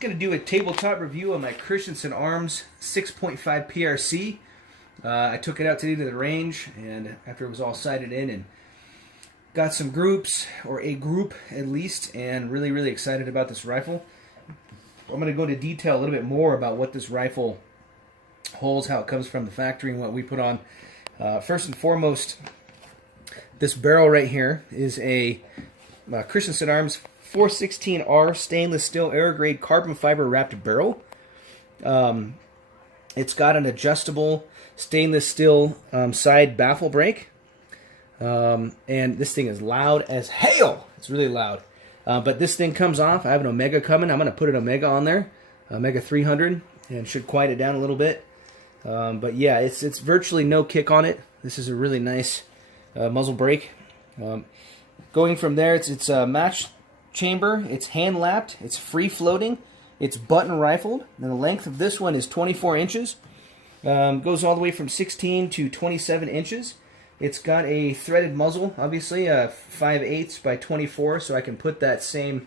Going to do a tabletop review of my Christensen Arms 6.5 PRC. I took it out today to the range, and after it was all sighted in, and got some groups, or a group at least, and really excited about this rifle. I'm going to go into detail a little bit more about what this rifle holds, how it comes from the factory, and what we put on. First and foremost, this barrel right here is a Christensen Arms 416R stainless steel air-grade carbon fiber wrapped barrel. It's got an adjustable stainless steel side baffle brake. And this thing is loud as hail. It's really loud. But this thing comes off. I have an Omega coming. I'm going to put an Omega on there, Omega 300, and should quiet it down a little bit. But yeah, it's virtually no kick on it. This is a really nice muzzle brake. Going from there, it's a match chamber. It's hand lapped. It's free floating. It's button rifled. And the length of this one is 24 inches. Goes all the way from 16 to 27 inches. It's got a threaded muzzle, obviously, 5/8 by 24, so I can put that same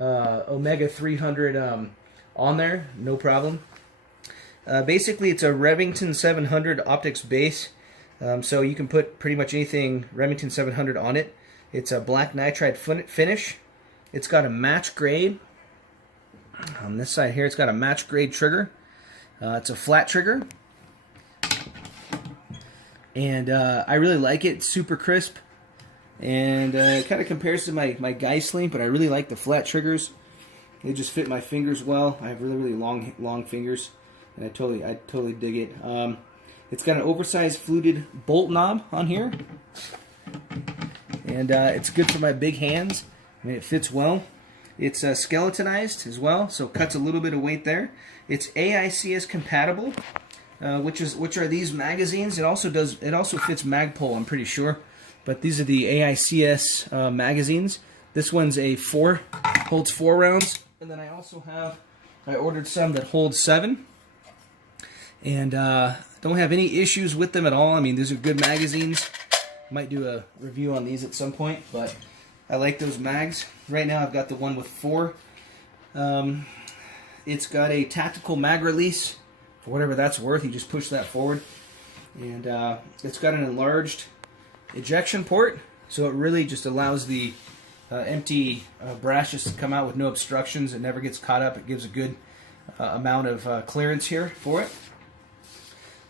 Omega 300 on there, no problem. Basically, it's a Remington 700 optics base, so you can put pretty much anything Remington 700 on it. It's a black nitride finish. It's got a match grade. On this side here, it's got a match grade trigger. It's a flat trigger. And I really like it. It's super crisp. And it kind of compares to my Geissling, but I really like the flat triggers. They just fit my fingers well. I have really long fingers, and I totally dig it. It's got an oversized fluted bolt knob on here. And it's good for my big hands. I mean, it fits well. It's skeletonized as well, so it cuts a little bit of weight there. It's AICS compatible, which are these magazines. It also fits Magpul, I'm pretty sure, but these are the AICS magazines. This one's holds 4 rounds, and then I ordered some that hold 7, and don't have any issues with them at all. I mean, these are good magazines. Might do a review on these at some point, but I like those mags. Right now I've got the one with 4. It's got a tactical mag release, for whatever that's worth. You just push that forward. And it's got an enlarged ejection port, so it really just allows the empty brass just to come out with no obstructions. It never gets caught up. It gives a good amount of clearance here for it.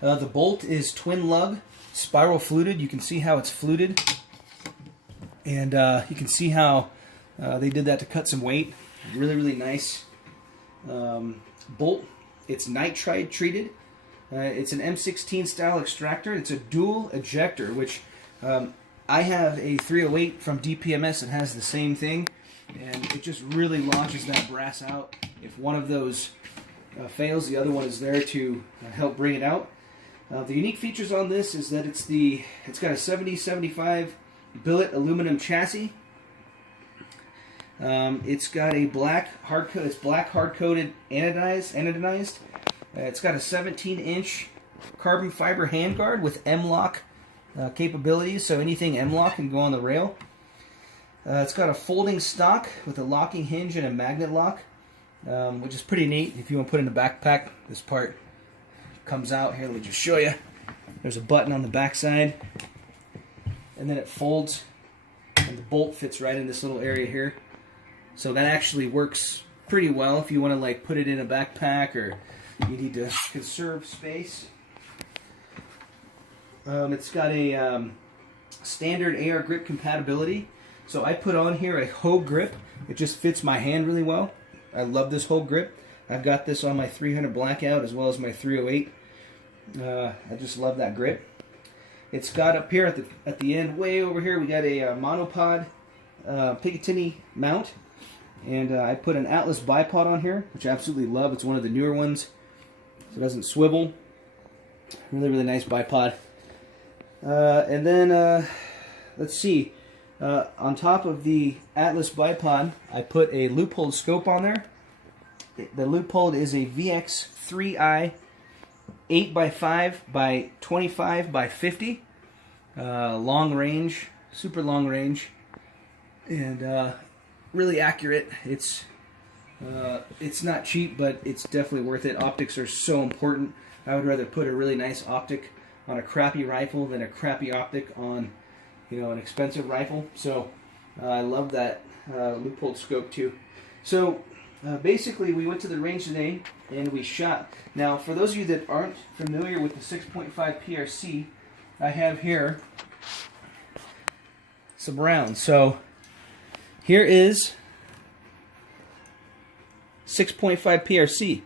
The bolt is twin lug, spiral fluted. You can see how it's fluted. And you can see how they did that to cut some weight. Really nice bolt. It's nitride treated. It's an M16 style extractor. It's a dual ejector, which I have a 308 from DPMS that has the same thing, and it just really launches that brass out. If one of those fails, the other one is there to help bring it out. The unique features on this is that it's got a 70/75 billet aluminum chassis. It's got a black hard-coated anodized. It's got a 17-inch carbon fiber handguard with M-lock capabilities, so anything M-lock can go on the rail. It's got a folding stock with a locking hinge and a magnet lock, which is pretty neat. If you want to put in a backpack, this part comes out. Here, let me just show you. There's a button on the back side, and then it folds, and the bolt fits right in this little area here. So that actually works pretty well if you want to like put it in a backpack or you need to conserve space. It's got a standard AR grip compatibility. So I put on here a Hogue grip. It just fits my hand really well. I love this Hogue grip. I've got this on my 300 Blackout as well as my 308. I just love that grip. It's got up here at the end, way over here, we got a monopod Picatinny mount. And I put an Atlas Bipod on here, which I absolutely love. It's one of the newer ones, so it doesn't swivel. Really nice bipod. And then, let's see. On top of the Atlas Bipod, I put a Leupold scope on there. The Leupold is a VX3i 8x5 by 25 by 50. Long range, super long range, and really accurate. It's It's not cheap, but it's definitely worth it. Optics are so important. I would rather put a really nice optic on a crappy rifle than a crappy optic on, you know, an expensive rifle. So I love that Leupold scope too. So basically, we went to the range today and we shot. Now, for those of you that aren't familiar with the 6.5 PRC, I have here some rounds. So here is 6.5 PRC.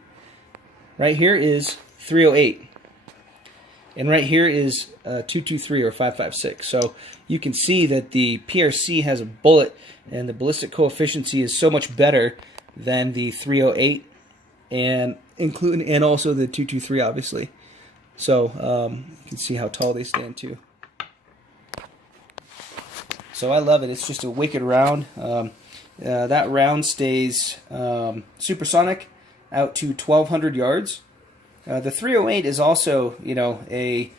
Right here is 308. And right here is 223 or 5.56. So you can see that the PRC has a bullet, and the ballistic coefficient is so much better than the 308, and also the 223, obviously. So you can see how tall they stand too. So I love it. It's just a wicked round. That round stays supersonic out to 1,200 yards. The 308 is also, you know, a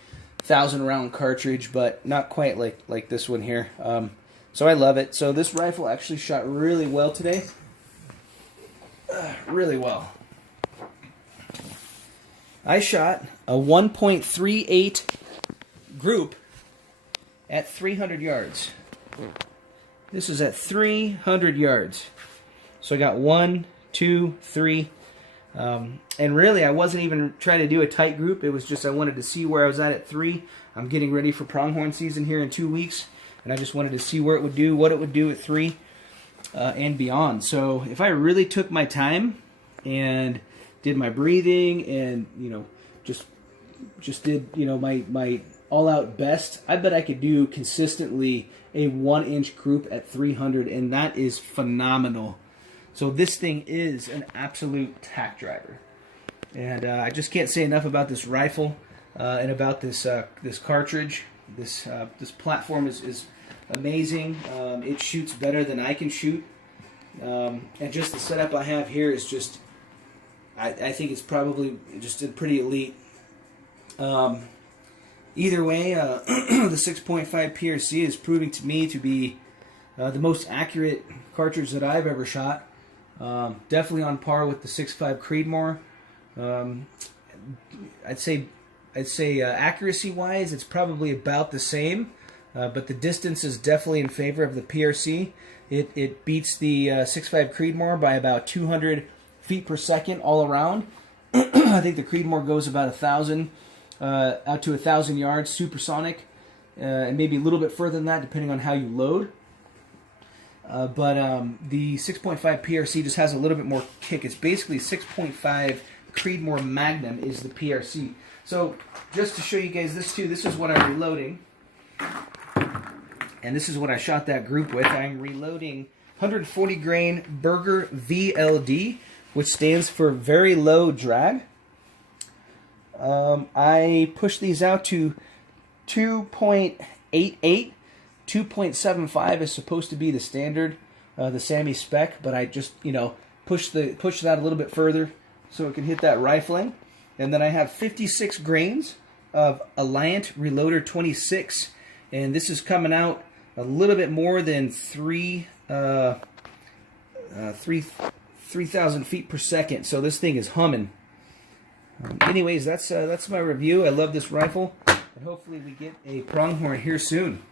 1,000-round cartridge, but not quite like this one here. So I love it. So this rifle actually shot really well today. Really well. I shot a 1.38 group at 300 yards. This is at 300 yards. So I got 1, 2, 3. And really, I wasn't even trying to do a tight group. It was just I wanted to see where I was at 3. I'm getting ready for pronghorn season here in 2 weeks, and I just wanted to see where it would do, what it would do at 3 and beyond. So if I really took my time and did my breathing and, you know, just did, you know, my all-out best, I bet I could do consistently a 1-inch group at 300, and that is phenomenal. So this thing is an absolute tack driver, and I just can't say enough about this rifle and about this this cartridge. This platform is amazing. It shoots better than I can shoot, and just the setup I have here is just, I think it's probably just a pretty elite. Either way, the 6.5 PRC is proving to me to be the most accurate cartridge that I've ever shot. Definitely on par with the 6.5 Creedmoor. I'd say accuracy-wise, it's probably about the same, but the distance is definitely in favor of the PRC. It beats the 6.5 Creedmoor by about 200 feet per second all around. I think the Creedmoor goes about 1,000, out to 1,000 yards, supersonic, and maybe a little bit further than that, depending on how you load. But the 6.5 PRC just has a little bit more kick. It's basically 6.5 Creedmoor Magnum is the PRC. So just to show you guys this too, this is what I'm reloading. And this is what I shot that group with. I'm reloading 140 grain Berger VLD, which stands for very low drag. I pushed these out to 2.88. 2.75 is supposed to be the standard, the SAAMI spec, but I just, you know, push that a little bit further so it can hit that rifling. And then I have 56 grains of Alliant Reloader 26, and this is coming out a little bit more than 3,000 feet per second. So this thing is humming. Anyways, that's my review. I love this rifle, and hopefully we get a pronghorn here soon.